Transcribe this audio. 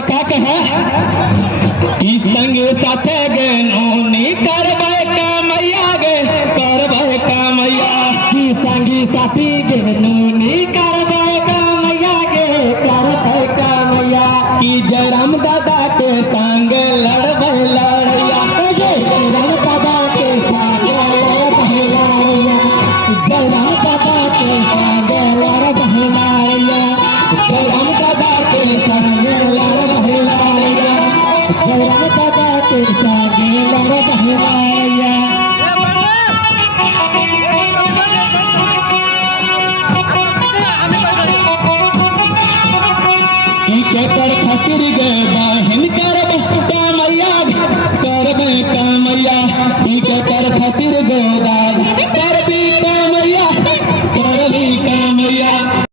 और का कहा कि संगे साथे गे नोनी करबे कामैया गे करबे कामैया कि संगी साथी गे नोनी करबे कामैया गे करबे कामैया कि जयराम दादा के संग लड़बे लड़ैया जयराम दादा के संग लड़बे लड़ैया जयराम दादा के संग लड़बे लड़ैया जयराम दादा के संग लड़बे लड़ैया जयराम दादा के संग लड़बे लड़ैया के कर खातिर गए